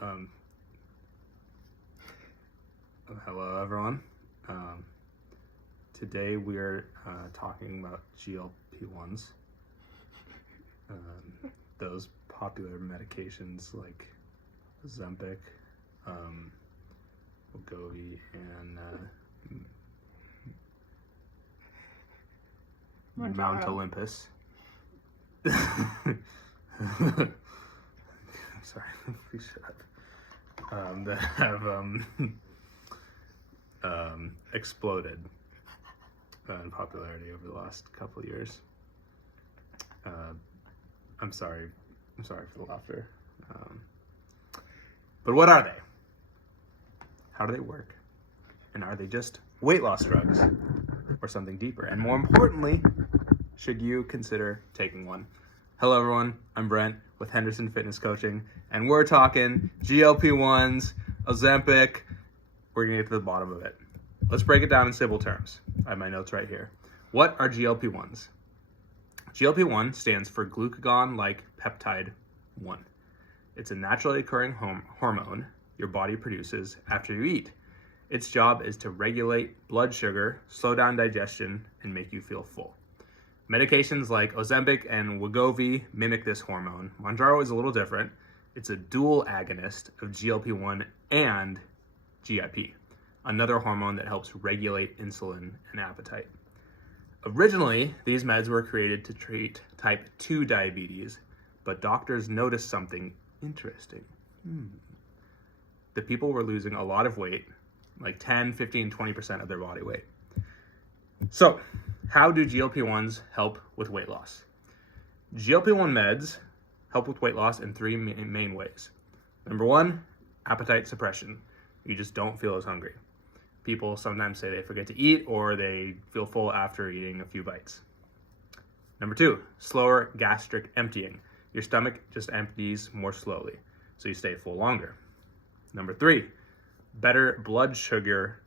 Um, Hello, everyone. Today we're talking about GLP-1s, those popular medications like Ozempic, Wegovy, and Mount Olympus. I'm sorry, please shut up. That have exploded in popularity over the last couple of years. I'm sorry for the laughter. But what are they? How do they work? And are they just weight loss drugs or something deeper? And more importantly, should you consider taking one? Hello everyone, I'm Brent with Henderson Fitness Coaching, and we're talking GLP-1s, Ozempic. We're gonna get to the bottom of it. Let's break it down in simple terms. I have my notes right here. What are GLP-1s? GLP-1 stands for glucagon-like peptide 1. It's a naturally occurring hormone your body produces after you eat. Its job is to regulate blood sugar, slow down digestion, and make you feel full. Medications like Ozempic and Wegovy mimic this hormone. Mounjaro is a little different. It's a dual agonist of GLP-1 and GIP, another hormone that helps regulate insulin and appetite. Originally, these meds were created to treat type 2 diabetes, but doctors noticed something interesting. The people were losing a lot of weight, like 10, 15, 20% of their body weight. So, how do GLP-1s help with weight loss? GLP-1 meds help with weight loss in three main ways. Number one, appetite suppression. You just don't feel as hungry. People sometimes say they forget to eat or they feel full after eating a few bites. Number two, slower gastric emptying. Your stomach just empties more slowly, so you stay full longer. Number three, better blood sugar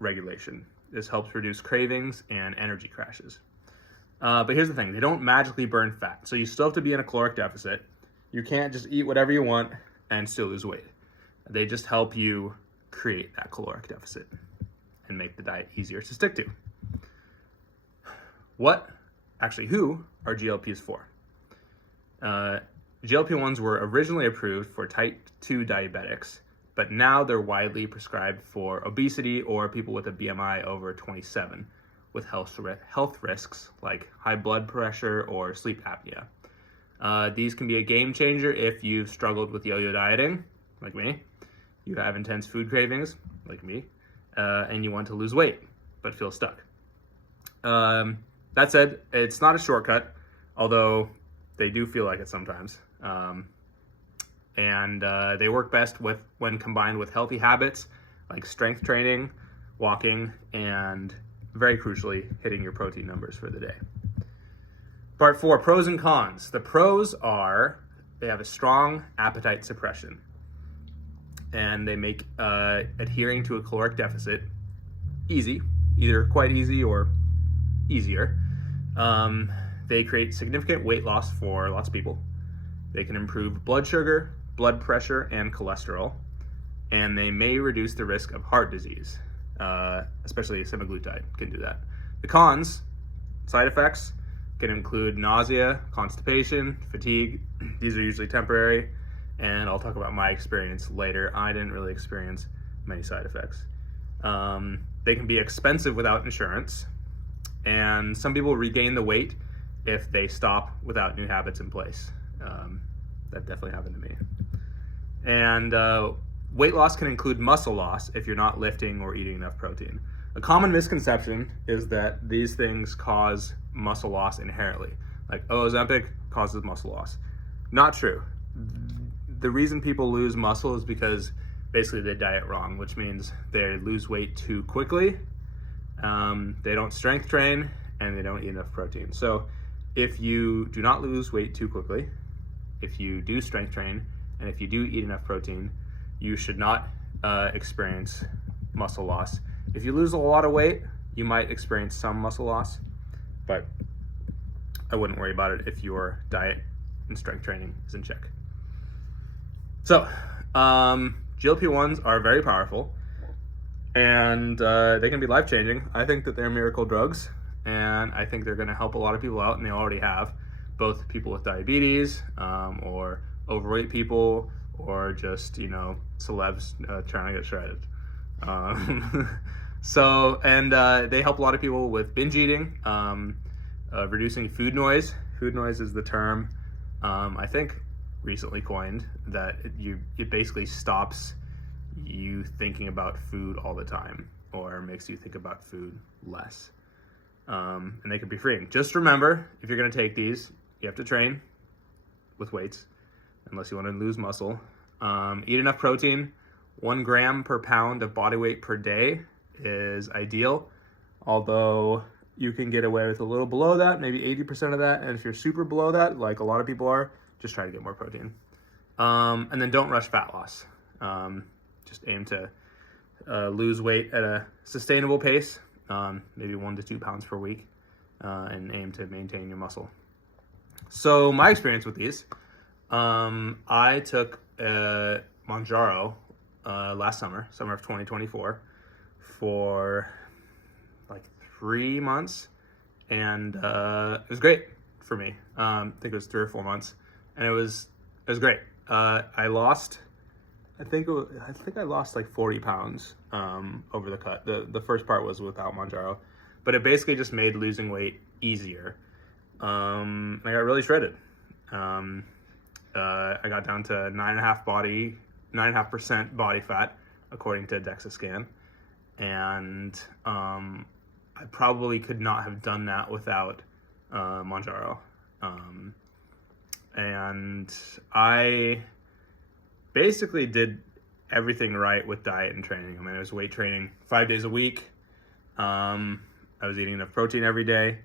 regulation. This helps reduce cravings and energy crashes. But here's the thing, they don't magically burn fat. So you still have to be in a caloric deficit. You can't just eat whatever you want and still lose weight. They just help you create that caloric deficit and make the diet easier to stick to. Who are GLPs for? GLP-1s were originally approved for type 2 diabetics, but now they're widely prescribed for obesity or people with a BMI over 27 with health risks like high blood pressure or sleep apnea. These can be a game changer if you've struggled with yo-yo dieting, like me, you have intense food cravings, like me, and you want to lose weight but feel stuck. That said, it's not a shortcut, although they do feel like it sometimes. And they work best when combined with healthy habits like strength training, walking, and very crucially, hitting your protein numbers for the day. Part 4, pros and cons. The pros are they have a strong appetite suppression, and they make adhering to a caloric deficit easy, either quite easy or easier. They create significant weight loss for lots of people. They can improve blood sugar, blood pressure, and cholesterol, and they may reduce the risk of heart disease, especially semaglutide can do that. The cons, side effects, can include nausea, constipation, fatigue. These are usually temporary, and I'll talk about my experience later. I didn't really experience many side effects. They can be expensive without insurance, and some people regain the weight if they stop without new habits in place. That definitely happened to me. And weight loss can include muscle loss if you're not lifting or eating enough protein. A common misconception is that these things cause muscle loss inherently. Like, Ozempic causes muscle loss. Not true. The reason people lose muscle is because basically they diet wrong, which means they lose weight too quickly, they don't strength train, and they don't eat enough protein. So if you do not lose weight too quickly, if you do strength train, and if you do eat enough protein, you should not experience muscle loss. If you lose a lot of weight, you might experience some muscle loss, but I wouldn't worry about it if your diet and strength training is in check. So, GLP-1s are very powerful, and they can be life-changing. I think that they're miracle drugs, and I think they're going to help a lot of people out, and they already have, both people with diabetes, or overweight people, or just, celebs trying to get shredded. They help a lot of people with binge eating, reducing food noise. Food noise is the term, I think, recently coined, that it basically stops you thinking about food all the time, or makes you think about food less. And they can be freeing. Just remember, if you're going to take these, you have to train with weights, unless you want to lose muscle. Eat enough protein. 1 gram per pound of body weight per day is ideal, although you can get away with a little below that, maybe 80% of that. And if you're super below that, like a lot of people are, just try to get more protein. And then don't rush fat loss. Just aim to lose weight at a sustainable pace, maybe 1 to 2 pounds per week, and aim to maintain your muscle. So my experience with these, I took Mounjaro last summer of 2024, for like 3 months, and it was great for me. I think it was 3 or 4 months, and it was great. I think I lost like 40 pounds over the cut. The first part was without Mounjaro, but it basically just made losing weight easier. I got really shredded. I got down to 9.5% body fat, according to DEXA scan, and I probably could not have done that without Mounjaro. And I basically did everything right with diet and training. I mean, I was weight training 5 days a week. I was eating enough protein every day.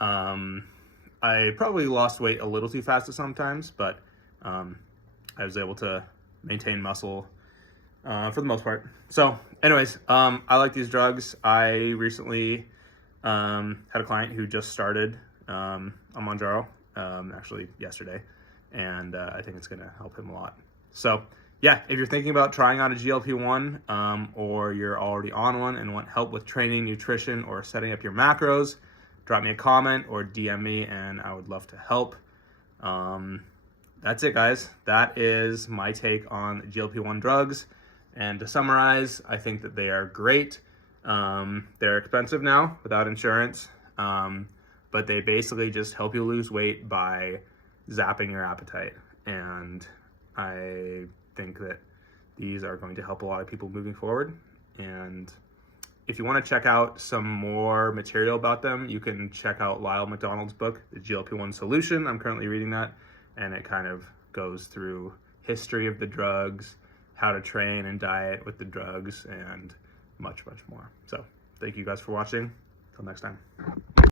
I probably lost weight a little too fast at sometimes, but I was able to maintain muscle for the most part. So anyways, I like these drugs. I recently had a client who just started on Mounjaro, actually yesterday, and I think it's going to help him a lot. So yeah, if you're thinking about trying out a GLP-1, or you're already on one and want help with training, nutrition, or setting up your macros, drop me a comment or DM me, and I would love to help. That's it, guys. That is my take on GLP-1 drugs. And to summarize, I think that they are great. They're expensive now without insurance, but they basically just help you lose weight by zapping your appetite. And I think that these are going to help a lot of people moving forward. And if you want to check out some more material about them, you can check out Lyle McDonald's book, The GLP-1 Solution. I'm currently reading that, and it kind of goes through history of the drugs, how to train and diet with the drugs, and much, much more. So thank you guys for watching. Until next time.